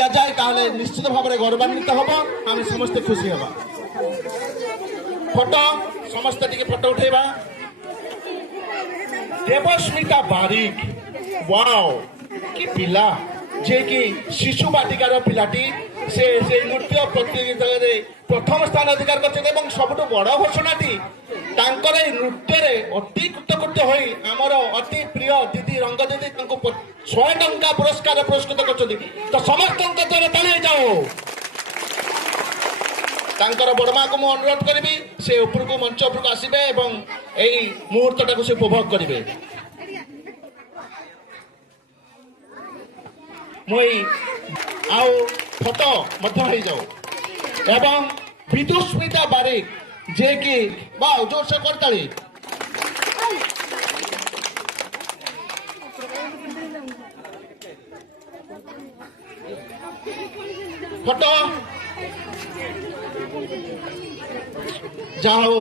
দিয়া যায় তাহলে নিশ্চিত ভাবে গৌরবান্বিত হব, আমি সমস্ত খুশি হবা। ফটো সমস্ত টিকে ফটো উঠাইবা। দেবস্মিতা বারিক, ওয়াও কি পিলা, যে কি শিশু বাটিকার পিলাটি, সে সেই নৃত্য প্রতিযোগিতায় প্রথম স্থান অধিকার করছেন এবং সবুঠু বড় ঘোষণাটি তাঙ্কর এই নৃত্যরে অতি কৃতকৃত্য হয়ে আমার অতি প্রিয় দিদি রঙ্গ দিদি তাঁকু 100 টঙ্কা পুরস্কার পুরস্কৃত করছেন। তো সমস্ত তাড়ি যাও। তাঙ্কর বড়মাকে মু অনুরোধ করিবি সে উপরকু মঞ্চ উপরকু আসবে এবং এই মুহূর্তটাকে সে উপভোগ করিবে। মুই আউ ফটো মধ্য হয়ে যাও এবং বিদুস্মিতা বারিক যে কি বা জোরসে করতালি ফটো যাও।